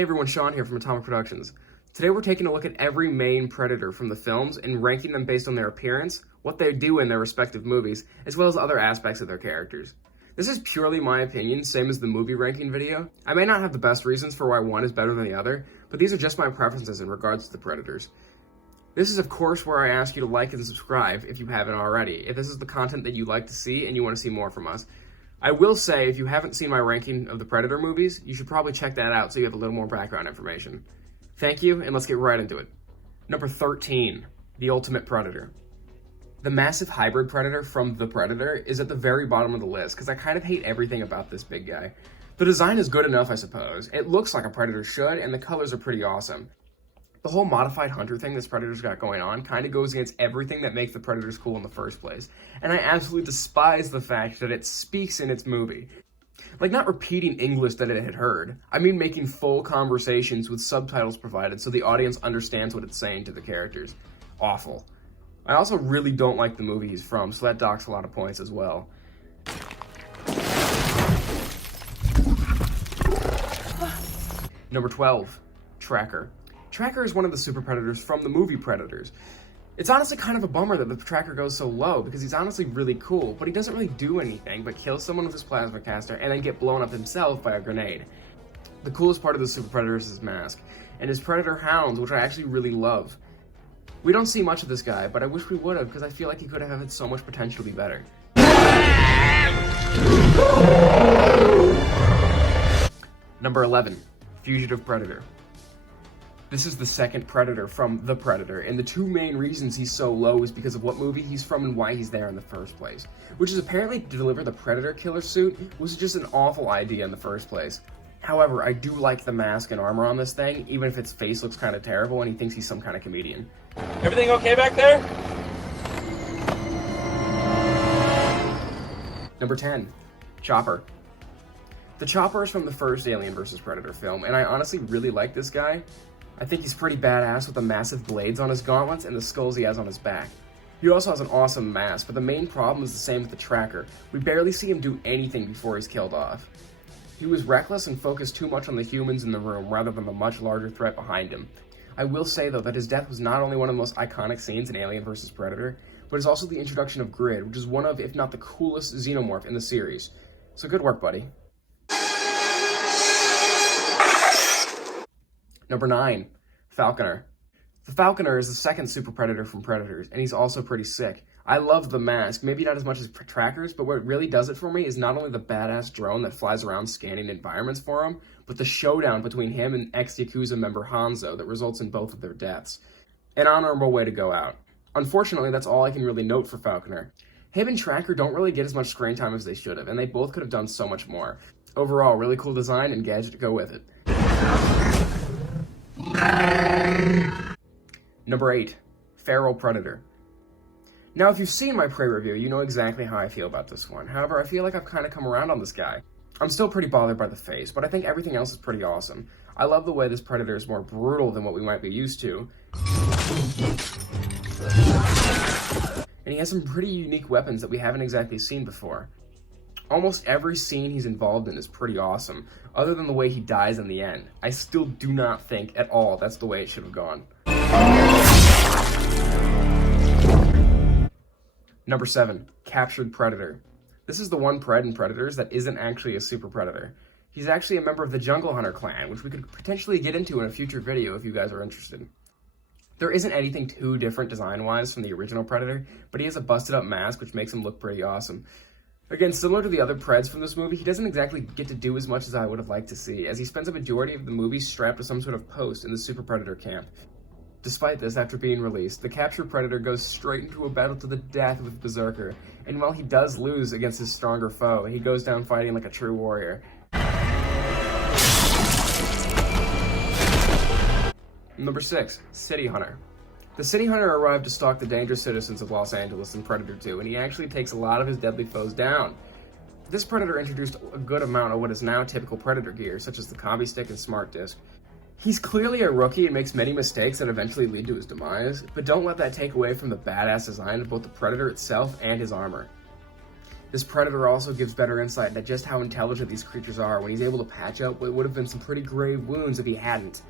Hey everyone, Sean here from Atomic Productions. Today we're taking a look at every main Predator from the films and ranking them based on their appearance, what they do in their respective movies, as well as other aspects of their characters. This is purely my opinion, same as the movie ranking video. I may not have the best reasons for why one is better than the other, but these are just my preferences in regards to the Predators. This is of course where I ask you to like and subscribe if you haven't already, if this is the content that you like to see and you want to see more from us. I will say, if you haven't seen my ranking of the Predator movies, you should probably check that out so you have a little more background information. Thank you, and let's get right into it. Number 13, the Ultimate Predator. The massive hybrid Predator from The Predator is at the very bottom of the list, because I kind of hate everything about this big guy. The design is good enough, I suppose. It looks like a Predator should, and the colors are pretty awesome. The whole modified hunter thing this Predator's got going on kind of goes against everything that makes the Predators cool in the first place. And I absolutely despise the fact that it speaks in its movie. Like, not repeating English that it had heard. I mean making full conversations with subtitles provided so the audience understands what it's saying to the characters. Awful. I also really don't like the movie he's from, so that docks a lot of points as well. Number 12, Tracker. Tracker is one of the super predators from the movie Predators. It's honestly kind of a bummer that the Tracker goes so low, because he's honestly really cool, but he doesn't really do anything but kill someone with his plasma caster and then get blown up himself by a grenade. The coolest part of the super predator is his mask, and his predator hounds, which I actually really love. We don't see much of this guy, but I wish we would have, because I feel like he could have had so much potential to be better. Number 11, Fugitive Predator. This is the second Predator from The Predator, and the two main reasons he's so low is because of what movie he's from and why he's there in the first place. Which is apparently to deliver the Predator killer suit was just an awful idea in the first place. However, I do like the mask and armor on this thing, even if its face looks kind of terrible and he thinks he's some kind of comedian. Everything okay back there? Number 10, Chopper. The Chopper is from the first Alien vs. Predator film, and I honestly really like this guy. I think he's pretty badass with the massive blades on his gauntlets and the skulls he has on his back. He also has an awesome mask, but the main problem is the same with the Tracker. We barely see him do anything before he's killed off. He was reckless and focused too much on the humans in the room rather than the much larger threat behind him. I will say though that his death was not only one of the most iconic scenes in Alien vs. Predator, but it's also the introduction of Grid, which is one of, if not the coolest xenomorph in the series. So good work, buddy. Number 9, Falconer. The Falconer is the second super predator from Predators, and he's also pretty sick. I love the mask, maybe not as much as Trackers, but what really does it for me is not only the badass drone that flies around scanning environments for him, but the showdown between him and ex-Yakuza member Hanzo that results in both of their deaths. An honorable way to go out. Unfortunately, that's all I can really note for Falconer. Him and Tracker don't really get as much screen time as they should have, and they both could have done so much more. Overall, really cool design and gadget to go with it. Number 8, Feral Predator. Now, if you've seen my Prey review, you know exactly how I feel about this one. However, I feel like I've kind of come around on this guy. I'm still pretty bothered by the face, but I think everything else is pretty awesome. I love the way this Predator is more brutal than what we might be used to. And he has some pretty unique weapons that we haven't exactly seen before. Almost every scene he's involved in is pretty awesome, other than the way he dies in the end. I still do not think at all that's the way it should have gone. Number 7, Captured Predator. This is the one Pred in Predators that isn't actually a super predator. He's actually a member of the Jungle Hunter clan, which we could potentially get into in a future video if you guys are interested. There isn't anything too different design-wise from the original Predator, but he has a busted-up mask which makes him look pretty awesome. Again, similar to the other Preds from this movie, he doesn't exactly get to do as much as I would have liked to see, as he spends a majority of the movie strapped to some sort of post in the Super Predator camp. Despite this, after being released, the captured Predator goes straight into a battle to the death with Berserker, and while he does lose against his stronger foe, he goes down fighting like a true warrior. Number 6, City Hunter. The City Hunter arrived to stalk the dangerous citizens of Los Angeles in Predator 2, and he actually takes a lot of his deadly foes down. This Predator introduced a good amount of what is now typical Predator gear, such as the combi stick and smart disc. He's clearly a rookie and makes many mistakes that eventually lead to his demise, but don't let that take away from the badass design of both the Predator itself and his armor. This Predator also gives better insight into just how intelligent these creatures are when he's able to patch up what would have been some pretty grave wounds if he hadn't.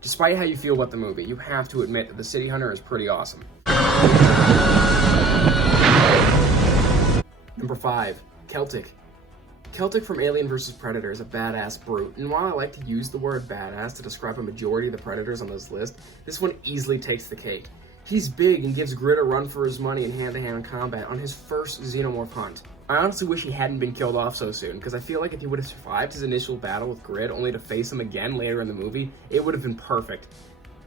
Despite how you feel about the movie, you have to admit that the City Hunter is pretty awesome. Number 5. Celtic. Celtic from Alien vs. Predator is a badass brute, and while I like to use the word badass to describe a majority of the Predators on this list, this one easily takes the cake. He's big and gives Grid a run for his money in hand-to-hand combat on his first xenomorph hunt. I honestly wish he hadn't been killed off so soon, because I feel like if he would have survived his initial battle with Grid only to face him again later in the movie, it would have been perfect.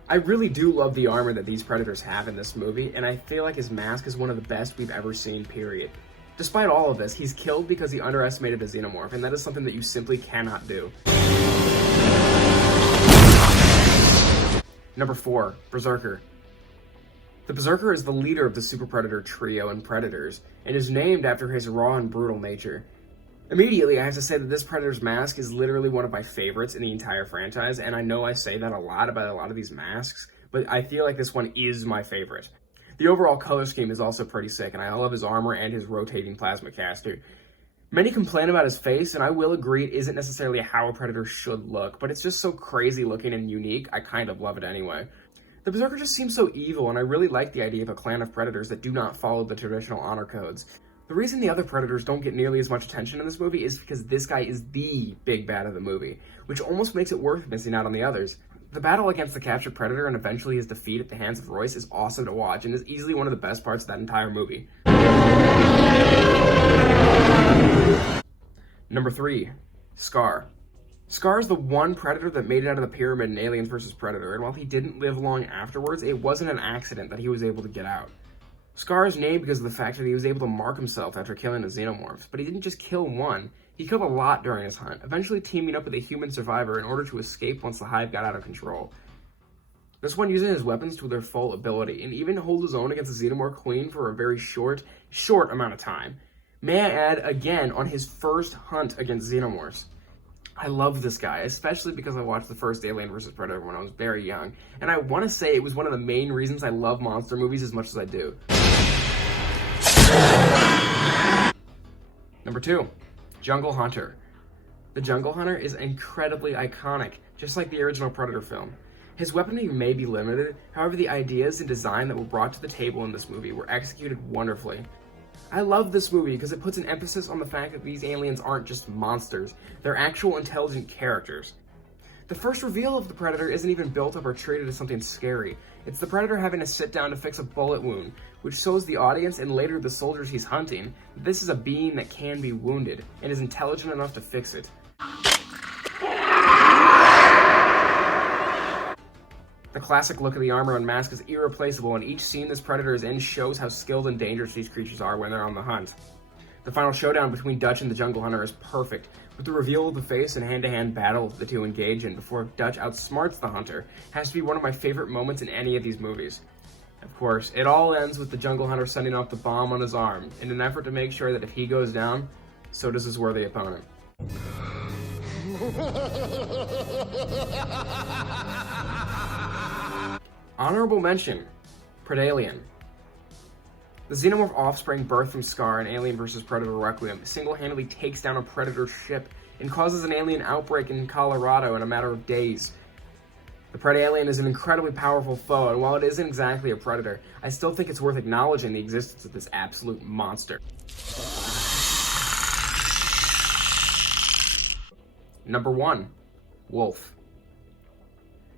I really do love the armor that these Predators have in this movie, and I feel like his mask is one of the best we've ever seen, period. Despite all of this, he's killed because he underestimated a xenomorph, and that is something that you simply cannot do. Number 4. Berserker. The Berserker is the leader of the Super Predator trio in Predators, and is named after his raw and brutal nature. Immediately, I have to say that this Predator's mask is literally one of my favorites in the entire franchise, and I know I say that a lot about a lot of these masks, but I feel like this one is my favorite. The overall color scheme is also pretty sick, and I love his armor and his rotating plasma caster. Many complain about his face, and I will agree it isn't necessarily how a Predator should look, but it's just so crazy looking and unique, I kind of love it anyway. The Berserker just seems so evil, and I really like the idea of a clan of Predators that do not follow the traditional honor codes. The reason the other Predators don't get nearly as much attention in this movie is because this guy is the big bad of the movie, which almost makes it worth missing out on the others. The battle against the captured Predator and eventually his defeat at the hands of Royce is awesome to watch and is easily one of the best parts of that entire movie. Number 3. Scar. Scar is the one Predator that made it out of the pyramid in Aliens vs. Predator, and while he didn't live long afterwards, it wasn't an accident that he was able to get out. Scar is named because of the fact that he was able to mark himself after killing the xenomorphs, but he didn't just kill one, he killed a lot during his hunt, eventually teaming up with a human survivor in order to escape once the hive got out of control. This one using his weapons to their full ability, and even hold his own against the Xenomorph Queen for a very short amount of time. May I add, again, on his first hunt against Xenomorphs. I love this guy, especially because I watched the first Alien vs. Predator when I was very young, and I want to say it was one of the main reasons I love monster movies as much as I do. Number 2. Jungle Hunter. The Jungle Hunter is incredibly iconic, just like the original Predator film. His weaponry may be limited, however the ideas and design that were brought to the table in this movie were executed wonderfully. I love this movie because it puts an emphasis on the fact that these aliens aren't just monsters, they're actual intelligent characters. The first reveal of the Predator isn't even built up or treated as something scary. It's the Predator having to sit down to fix a bullet wound, which shows the audience and later the soldiers he's hunting that this is a being that can be wounded and is intelligent enough to fix it. The classic look of the armor and mask is irreplaceable, and each scene this Predator is in shows how skilled and dangerous these creatures are when they're on the hunt. The final showdown between Dutch and the Jungle Hunter is perfect, with the reveal of the face and hand-to-hand battle the two engage in before Dutch outsmarts the Hunter has to be one of my favorite moments in any of these movies. Of course, it all ends with the Jungle Hunter sending off the bomb on his arm in an effort to make sure that if he goes down, so does his worthy opponent. Honorable mention, Predalien. The xenomorph offspring birthed from Scar in Alien vs. Predator Requiem single-handedly takes down a Predator ship and causes an alien outbreak in Colorado in a matter of days. The Predalien is an incredibly powerful foe, and while it isn't exactly a predator, I still think it's worth acknowledging the existence of this absolute monster. Number 1. Wolf.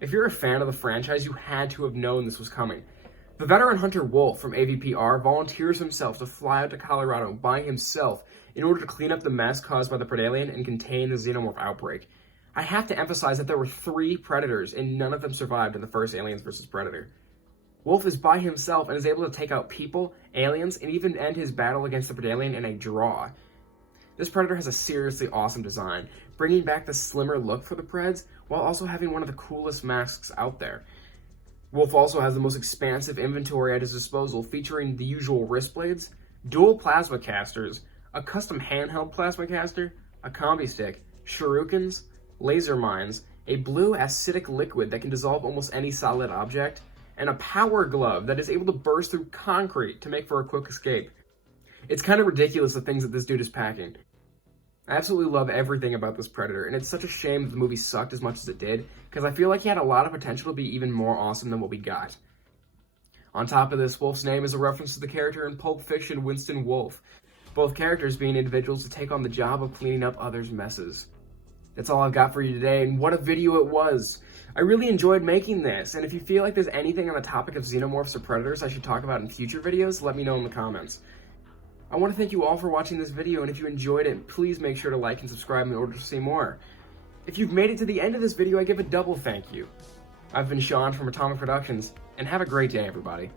If you're a fan of the franchise, you had to have known this was coming. The veteran hunter Wolf from AVPR volunteers himself to fly out to Colorado by himself in order to clean up the mess caused by the Predalien and contain the xenomorph outbreak. I have to emphasize that there were 3 predators and none of them survived in the first Aliens vs. Predator. Wolf is by himself and is able to take out people, aliens, and even end his battle against the Predalien in a draw. This Predator has a seriously awesome design, bringing back the slimmer look for the Preds, while also having one of the coolest masks out there. Wolf also has the most expansive inventory at his disposal, featuring the usual wrist blades, dual plasma casters, a custom handheld plasma caster, a combi stick, shurikens, laser mines, a blue acidic liquid that can dissolve almost any solid object, and a power glove that is able to burst through concrete to make for a quick escape. It's kind of ridiculous the things that this dude is packing. I absolutely love everything about this Predator, and it's such a shame that the movie sucked as much as it did, because I feel like he had a lot of potential to be even more awesome than what we got. On top of this, Wolf's name is a reference to the character in Pulp Fiction, Winston Wolfe, both characters being individuals to take on the job of cleaning up others' messes. That's all I've got for you today, and what a video it was! I really enjoyed making this, and if you feel like there's anything on the topic of xenomorphs or predators I should talk about in future videos, let me know in the comments. I want to thank you all for watching this video, and if you enjoyed it, please make sure to like and subscribe in order to see more. If you've made it to the end of this video, I give a double thank you. I've been Sean from Atomic Productions, and have a great day, everybody.